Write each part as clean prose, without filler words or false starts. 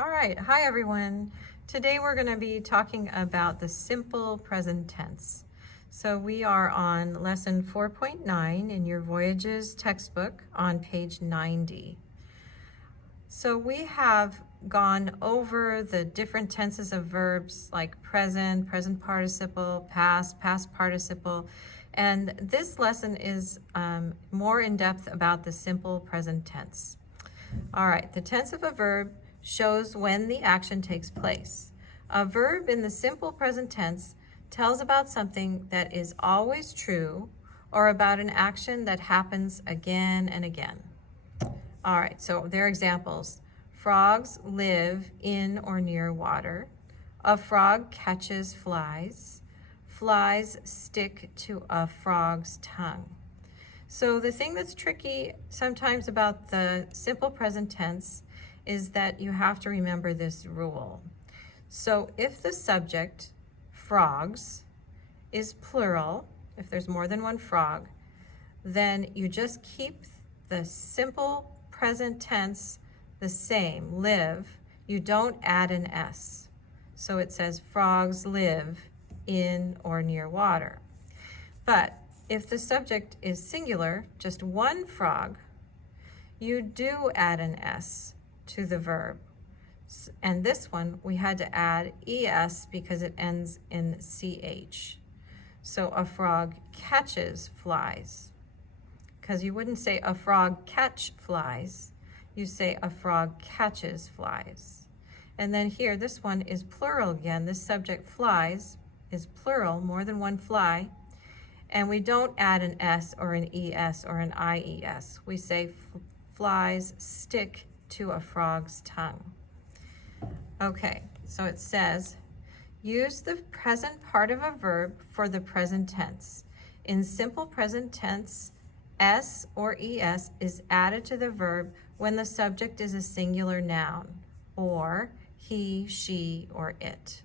All right, hi everyone. Today we're going to be talking about the simple present tense. So we are on lesson 4.9 in your Voyages textbook on page 90. So we have gone over the different tenses of verbs like present, present participle, past, past participle, and this lesson is more in depth about the simple present tense. All right, the tense of a verb shows when the action takes place. A verb in the simple present tense tells about something that is always true or about an action that happens again and again. All right, so there are examples. Frogs live in or near water. A frog catches flies. Flies stick to a frog's tongue. So the thing that's tricky sometimes about the simple present tense is that you have to remember this rule. So if the subject, frogs, is plural, if there's more than one frog, then you just keep the simple present tense the same, live. You don't add an S. So it says frogs live in or near water. But if the subject is singular, just one frog, you do add an S to the verb. And this one, we had to add ES because it ends in CH. So a frog catches flies. Because you wouldn't say a frog catch flies, you say a frog catches flies. And then here, this one is plural again. This subject flies is plural, more than one fly. And we don't add an S or an ES or an IES. We say flies stick to a frog's tongue. Okay, so it says, use the present part of a verb for the present tense. In simple present tense, S or ES is added to the verb when the subject is a singular noun, or he, she, or it.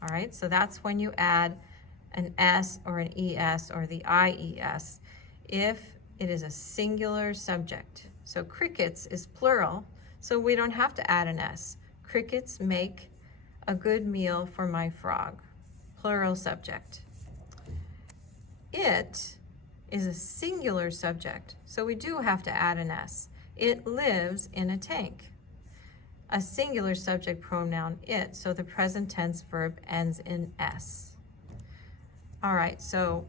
All right, so that's when you add an S or an ES or the IES if it is a singular subject. So crickets is plural, so we don't have to add an S. Crickets make a good meal for my frog. Plural subject. It is a singular subject, so we do have to add an S. It lives in a tank. A singular subject pronoun, it, so the present tense verb ends in S. All right, so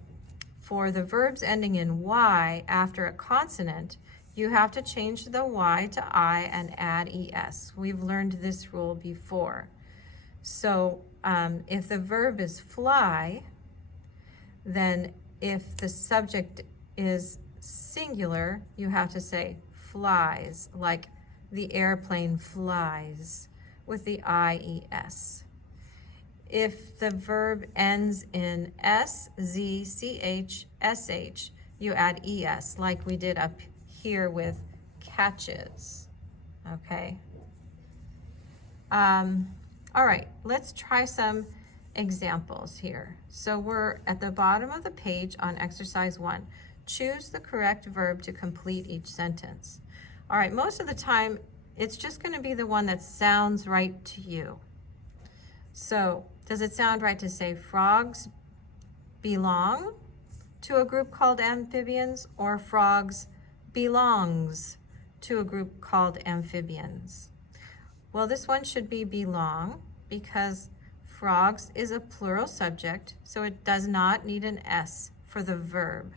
for the verbs ending in Y after a consonant, you have to change the Y to I and add ES. We've learned this rule before. So if the verb is fly, then if the subject is singular, you have to say flies, like the airplane flies, with the IES. If the verb ends in S, Z, CH, SH, you add ES, like we did up here with catches, okay? All right, let's try some examples here. So we're at the bottom of the page on exercise 1. Choose the correct verb to complete each sentence. All right, most of the time, it's just gonna be the one that sounds right to you. So, does it sound right to say frogs belong to a group called amphibians, or frogs belongs to a group called amphibians? Well, this one should be belong because frogs is a plural subject, so it does not need an S for the verb.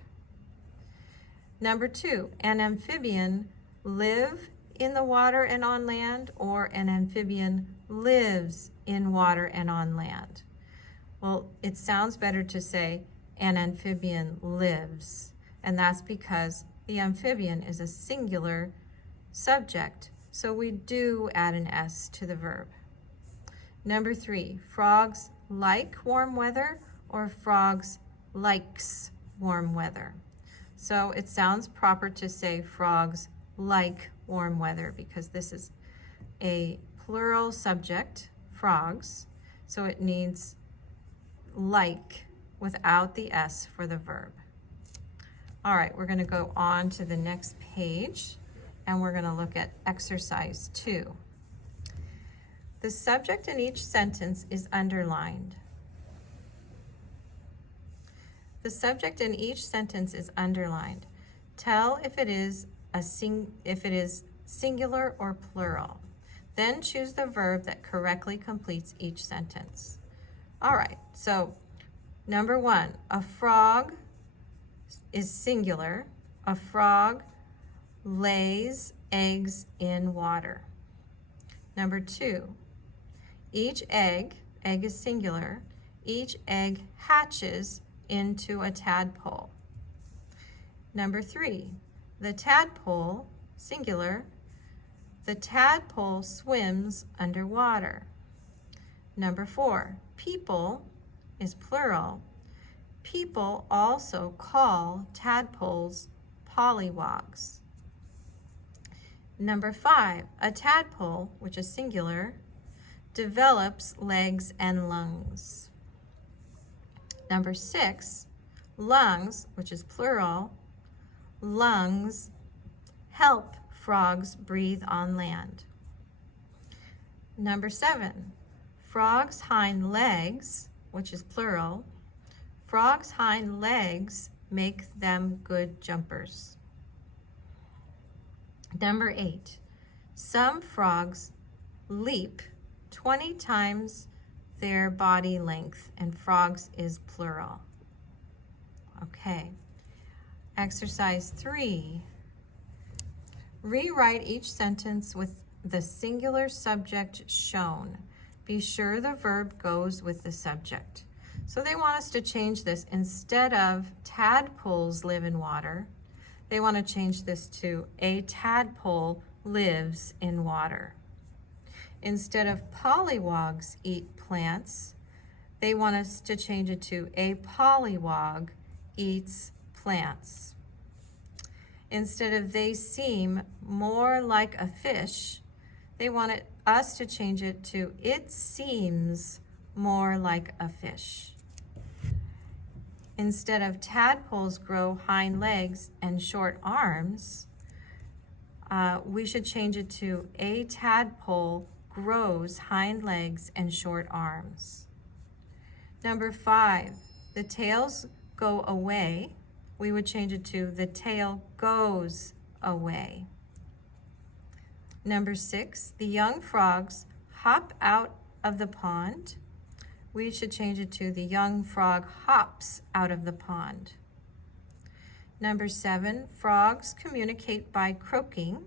Number 2, an amphibian live in the water and on land, or an amphibian lives in water and on land. Well, it sounds better to say an amphibian lives, and that's because the amphibian is a singular subject, so we do add an S to the verb. Number 3, frogs like warm weather, or frogs likes warm weather. So it sounds proper to say frogs like warm weather because this is a plural subject, frogs, so it needs like without the S for the verb. All right, we're gonna go on to the next page and we're gonna look at exercise 2. The subject in each sentence is underlined. The subject in each sentence is underlined. Tell if it is singular or plural. Then choose the verb that correctly completes each sentence. All right, so number 1, a frog is singular. A frog lays eggs in water. Number 2, each egg is singular, each egg hatches into a tadpole. Number 3, the tadpole, singular, the tadpole swims underwater. Number 4, people is plural. People also call tadpoles pollywogs. Number 5, a tadpole, which is singular, develops legs and lungs. Number 6, lungs, which is plural, lungs help frogs breathe on land. Number 7, frogs' hind legs, which is plural, frogs' hind legs make them good jumpers. Number 8, some frogs leap 20 times their body length, and frogs is plural. Okay. Exercise 3. Rewrite each sentence with the singular subject shown. Be sure the verb goes with the subject. So they want us to change this. Instead of tadpoles live in water, they want to change this to a tadpole lives in water. Instead of pollywogs eat plants, they want us to change it to a pollywog eats plants. Instead of they seem more like a fish, they want us to change it to it seems more like a fish. Instead of tadpoles grow hind legs and short arms, we should change it to a tadpole grows hind legs and short arms. Number 5, the tails go away. We would change it to the tail goes away. Number 6, the young frogs hop out of the pond. We should change it to the young frog hops out of the pond. Number 7, frogs communicate by croaking.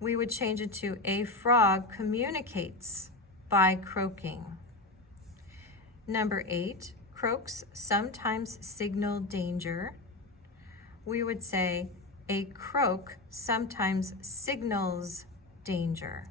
We would change it to a frog communicates by croaking. Number 8, croaks sometimes signal danger. We would say a croak sometimes signals danger.